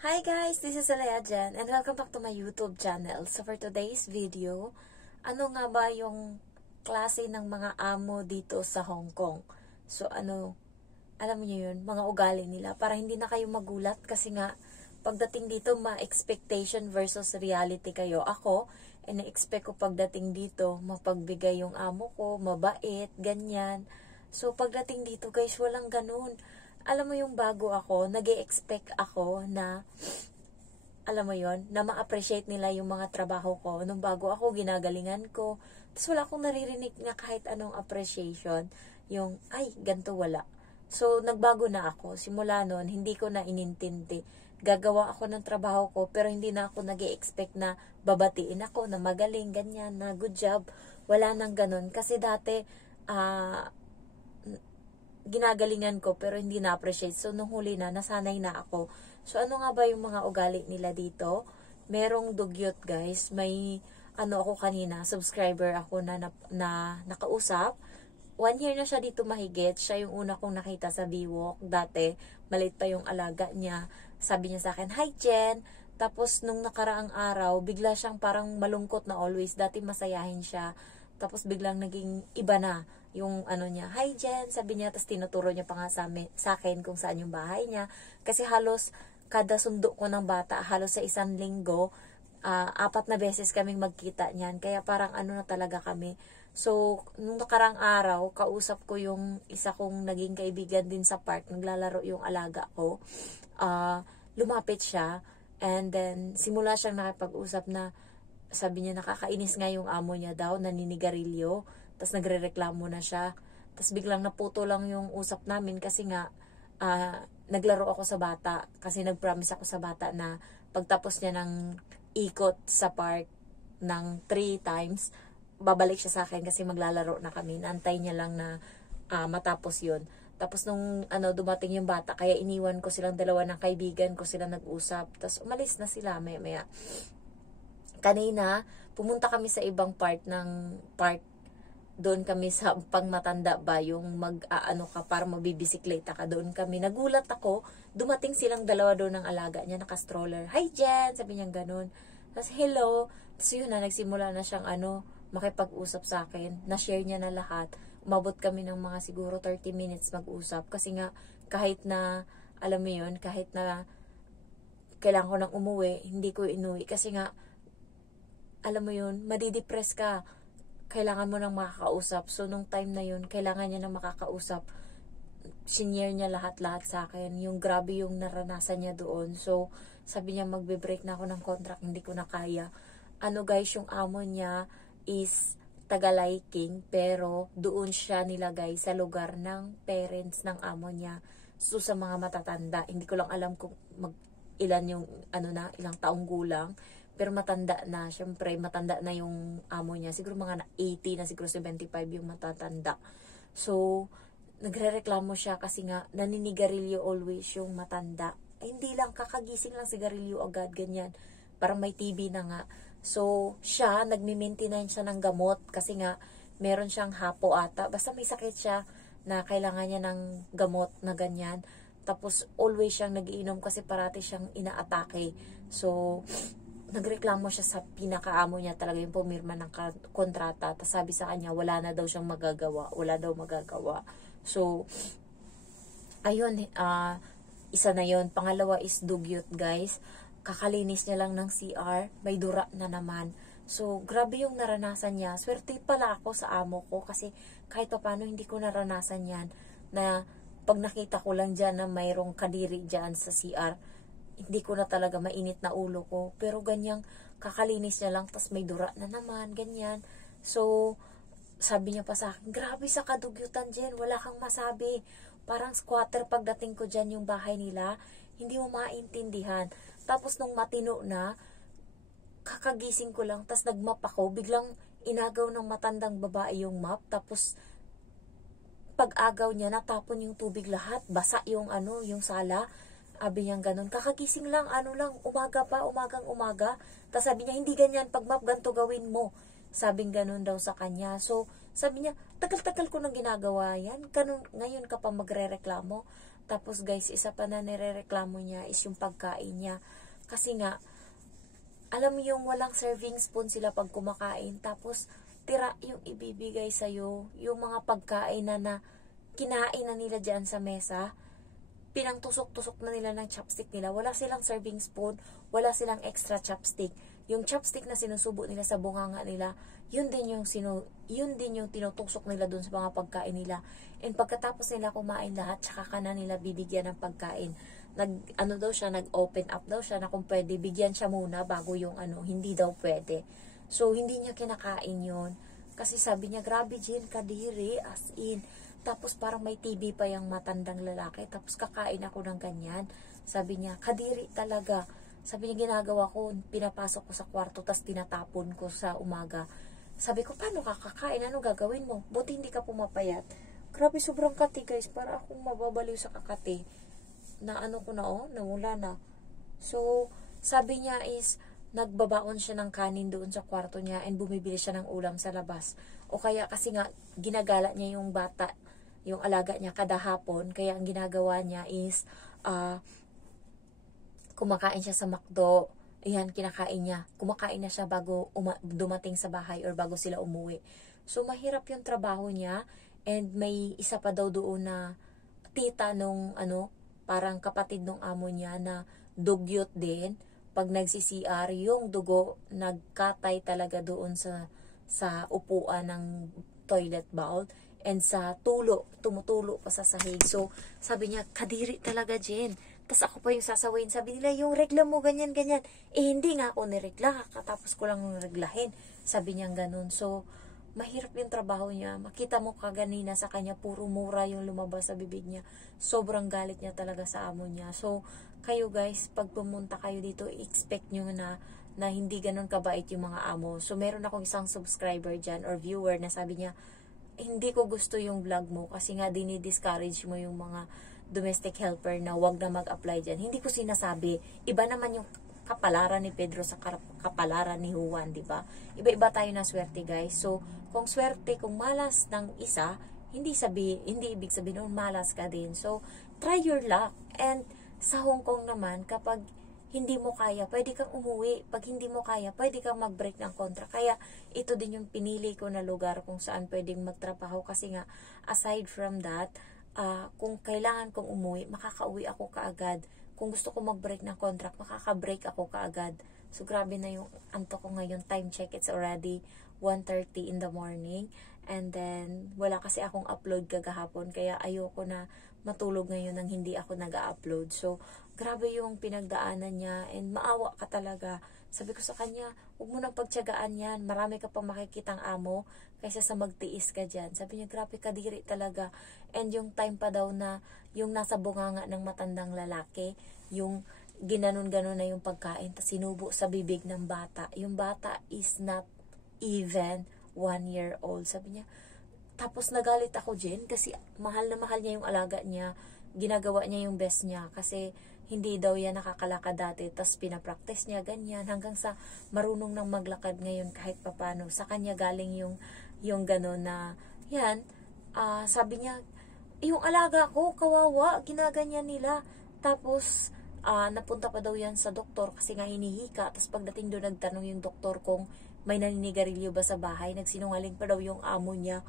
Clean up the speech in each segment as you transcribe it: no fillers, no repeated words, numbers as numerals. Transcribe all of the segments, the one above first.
Hi guys, this is Alea Jan and welcome back to my YouTube channel. So for today's video, ano nga ba yung klase ng mga amo dito sa Hong Kong? So alam niyo yun, mga ugali nila para hindi na kayo magulat kasi nga pagdating dito ma-expectation versus reality kayo. Ako, ina-expect ko pagdating dito mapagbigay yung amo ko, mabait, ganyan. So pagdating dito guys, walang ganun. Alam mo yung bago ako, nag-e-expect ako na, alam mo yon na ma-appreciate nila yung mga trabaho ko. Nung bago ako, ginagalingan ko. Tapos wala akong naririnig na kahit anong appreciation. Yung, ay, ganito wala. So, nagbago na ako. Simula nun, hindi ko na inintindi. Gagawa ako ng trabaho ko, pero hindi na ako nag-e-expect na babatiin ako, na magaling, ganyan, na good job. Wala nang ganun. Kasi dati, ginagalingan ko pero hindi na-appreciate. So, nung huli na, nasanay na ako. So, ano nga ba yung mga ugali nila dito? Merong dugyot, guys. May, ako kanina, subscriber ako na nakausap. 1 year na siya dito mahigit. Siya yung una kong nakita sa Biwok. Dati, maliit pa yung alaga niya. Sabi niya sa akin, "Hi, Jen." Tapos, nung nakaraang araw, bigla siyang parang malungkot na always. Dati masayahin siya. Tapos, biglang naging iba na yung niya, "Hi Jen," sabi niya, tapos tinuturo niya pa nga sa akin kung saan yung bahay niya. Kasi halos kada sundo ko ng bata, halos sa isang linggo, 4 na beses kaming magkita niyan. Kaya parang na talaga kami. So, nung nakarang araw, kausap ko yung isa kong naging kaibigan din sa park, naglalaro yung alaga ko. Lumapit siya, and then simula siyang nakipag-usap na, sabi niya nakakainis nga yung amo niya daw, naninigarilyo. Tapos nagrereklamo na siya. Tapos biglang naputo lang yung usap namin kasi nga naglaro ako sa bata. Kasi nag-promise ako sa bata na pagtapos niya ng ikot sa park ng 3 times, babalik siya sa akin kasi maglalaro na kami. Naantay niya lang na matapos yun. Tapos nung dumating yung bata, kaya iniwan ko silang dalawa ng kaibigan ko, sila nag-usap. Tapos umalis na sila maya-maya. Kanina, pumunta kami sa ibang part ng park. Doon kami sa pangmatanda ba, yung ka para mabibisikleta ka. Doon kami. Nagulat ako, dumating silang dalawa doon ng alaga niya, naka-stroller. "Hi Jen," sabi niya ganun. Tapos hello. Tapos yun na, nagsimula na siyang makipag-usap sa akin. Na-share niya na lahat. Umabot kami ng mga siguro 30 minutes mag-usap. Kasi nga, kahit na, alam mo yun, kahit na kailangan ko nang umuwi, hindi ko inuwi. Kasi nga, alam mo yun, madidepress ka. Kailangan mo nang makakausap. So, nung time na yun, kailangan niya nang makakausap. Senior niya lahat-lahat sa akin. Yung grabe yung naranasan niya doon. So, sabi niya magbe-break na ako ng contract. Hindi ko na kaya. Guys, yung amo niya is taga-Liking. Pero, doon siya nilagay sa lugar ng parents ng amo niya. So, sa mga matatanda. Hindi ko lang alam kung ilan yung, ilang taong gulang. Pero matanda na, syempre matanda na yung amo niya. Siguro mga 80 na, siguro 75 yung matatanda. So, nagrereklamo siya kasi nga naninigarilyo always yung matanda. Hindi lang, kakagising lang sigarilyo agad, ganyan. Parang may TB na nga. So, siya, nagmi-maintenance siya ng gamot kasi nga meron siyang hapo ata. Basta may sakit siya na kailangan niya ng gamot na ganyan. Tapos, always siyang nagiinom kasi parati siyang inaatake. So, nagreklamo siya sa pinakaamo niya, talaga yung pumirma ng kontrata. Tapos sabi sa kanya, wala na daw siyang magagawa. Wala daw magagawa. So, ayun, isa na yun. Pangalawa is dugyot, guys. Kakalinis niya lang ng CR, may dura na naman. So, grabe yung naranasan niya. Swerte pala ako sa amo ko kasi kahit pa paano hindi ko naranasan yan na pag nakita ko lang dyan na mayroong kadiri dyan sa CR, hindi ko na talaga mainit na ulo ko. Pero ganyang kakalinis niya lang, tas may dura na naman, ganyan. So, sabi niya pa sa akin, "Grabe sa kadugyutan Jen, wala kang masabi. Parang squatter pagdating ko dyan yung bahay nila, hindi mo maintindihan." Tapos nung matino na, kakagising ko lang, tas nagmap ako, biglang inagaw ng matandang babae yung map, tapos pag-agaw niya, natapon yung tubig lahat, basa yung yung sala. Sabi niya ganun, kakagising lang, umaga pa, umagang-umaga. Tapos sabi niya, "Hindi ganyan, pag map, ganito gawin mo." Sabing ganun daw sa kanya. So, sabi niya, tagal-tagal ko nang ginagawa yan. Ngayon ka pa magre-reklamo. Tapos guys, isa pa na nirereklamo niya is yung pagkain niya. Kasi nga, alam mo yung walang serving spoon sila pag kumakain. Tapos, tira yung ibibigay sa'yo. Yung mga pagkain na kinain na nila dyan sa mesa. Pinangtusok-tusok na nila ng chopstick nila. Wala silang serving spoon. Wala silang extra chopstick. Yung chopstick na sinusubo nila sa bunganga nila, yun din yung tinutusok nila dun sa mga pagkain nila. And pagkatapos nila kumain lahat, tsaka ka na nila bibigyan ng pagkain. Nag-open up daw siya na kung pwede, bigyan siya muna bago yung hindi daw pwede. So, hindi niya kinakain yun. Kasi sabi niya, grabe Jen, kadiri, as in. Tapos parang may TV pa yung matandang lalaki. Tapos kakain ako ng ganyan. Sabi niya, kadiri talaga. Sabi niya, ginagawa ko, pinapasok ko sa kwarto, tapos tinatapon ko sa umaga. Sabi ko, paano ka kakain? Ano gagawin mo? Buti hindi ka pumapayat. Grabe, sobrang kati guys. Para akong mababaliw sa kakati. Na ko na nawala na. So, sabi niya is, nagbabaon siya ng kanin doon sa kwarto niya and bumibili siya ng ulam sa labas. O kaya kasi nga, ginagala niya yung bata, yung alaga niya kada hapon. Kaya ang ginagawa niya is, kumakain siya sa McDo. Ayan, kinakain niya. Kumakain na siya bago dumating sa bahay or bago sila umuwi. So, mahirap yung trabaho niya. And may isa pa daw doon na tita nung parang kapatid nung amo niya na dugyot din. Pag nagsi-CR, yung dugo nagkatay talaga doon sa upuan ng toilet bowl. And sa tumutulo pa sa sahig. So, sabi niya, kadiri talaga Jen. Tapos ako pa yung sasawayin. Sabi nila, yung regla mo, ganyan, ganyan. Hindi nga ako niregla. Katapos ko lang reglahin. Sabi niya ganun. So, mahirap yung trabaho niya. Makita mo kaganina sa kanya, puro mura yung lumabas sa bibig niya. Sobrang galit niya talaga sa amo niya. So, kayo guys, pag pumunta kayo dito, expect nyo na hindi ganun kabait yung mga amo. So, meron akong isang subscriber dyan or viewer na sabi niya, hindi ko gusto yung vlog mo kasi nga dinidiscourage mo yung mga domestic helper na wag na mag-apply dyan. Hindi ko sinasabi. Iba naman yung kapalaran ni Pedro sa kapalaran ni Juan, di ba? Iba-iba tayo na swerte, guys. So, kung swerte, kung malas ng isa, hindi ibig sabihin nun malas ka din. So, try your luck. And sa Hong Kong naman, kapag hindi mo kaya, pwede kang umuwi. Pag hindi mo kaya, pwede kang mag-break ng contract. Kaya, ito din yung pinili ko na lugar kung saan pwedeng magtrabaho. Kasi nga, aside from that, kung kailangan kong umuwi, makakauwi ako kaagad. Kung gusto ko mag-break ng contract, makaka-break ako kaagad. So, grabe na yung anto ko ngayon. Time check, it's already 1:30 in the morning. And then, wala kasi akong upload kagahapon. Kaya ayoko na matulog ngayon nang hindi ako nag-upload. So, grabe yung pinagdaanan niya. And maawa ka talaga. Sabi ko sa kanya, huwag mo nang pagtiyagaan yan. Marami ka pang makikitang amo kaysa sa magtiis ka dyan. Sabi niya, grabe kadiri talaga. And yung time pa daw na yung nasa bunganga ng matandang lalaki, yung ginanon-ganon na yung pagkain, tapos sinubo sa bibig ng bata. Yung bata is not even 1 year old. Sabi niya, tapos nagalit ako Jen kasi mahal na mahal niya yung alaga niya. Ginagawa niya yung best niya kasi hindi daw yan nakakalakad dati. Tapos pinapractice niya ganyan hanggang sa marunong nang maglakad ngayon kahit papano. Sa kanya galing yung gano'n na yan. Sabi niya, yung alaga ko, kawawa, ginaganyan nila. Tapos, napunta pa daw yan sa doktor kasi nga hinihika. Tapos pagdating doon, nagtanong yung doktor kung may naninigarilyo ba sa bahay. Nagsinungaling pa daw yung amo niya.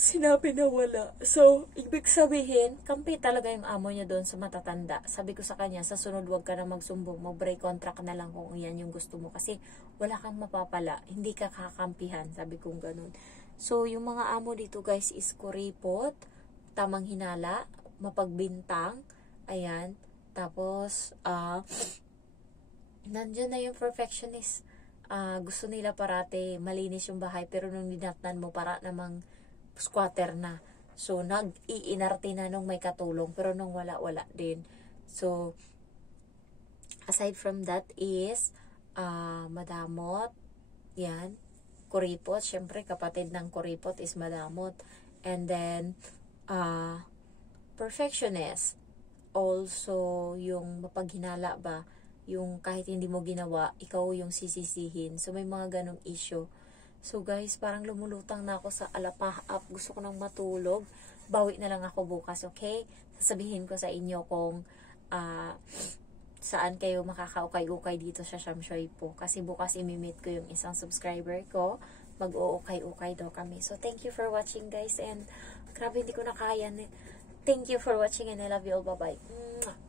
Sinabi na wala. So, ibig sabihin, kampi talaga yung amo niya doon sa matatanda. Sabi ko sa kanya, sa sunod wag ka na magsumbong. Mag-break contract na lang kung yan yung gusto mo. Kasi wala kang mapapala. Hindi ka kakampihan. Sabi kong ganun. So, yung mga amo dito guys is kuripot, tamang hinala, mapagbintang, ayan. Tapos, nandiyan na yung perfectionist. Gusto nila parate malinis yung bahay, pero nung dinatnan mo, para namang squatter na. So, nag-iinarte na nung may katulong, pero nung wala din. So, aside from that is, madamot, yan, kuripot, syempre kapatid ng kuripot is madamot. And then, perfectionist. Also, yung mapaghinala ba, yung kahit hindi mo ginawa, ikaw yung sisisihin. So, may mga ganong issue. So, guys, parang lumulutang na ako sa alapah up. Gusto ko nang matulog. Bawi na lang ako bukas, okay? sabihin ko sa inyo kung saan kayo makakaukay-ukay dito sa Shamshoy po. Kasi bukas imimit ko yung isang subscriber ko. Mag-uukay-ukay daw kami. So, thank you for watching guys. And, grabe hindi ko na kaya. Thank you for watching and I love you all. Bye-bye.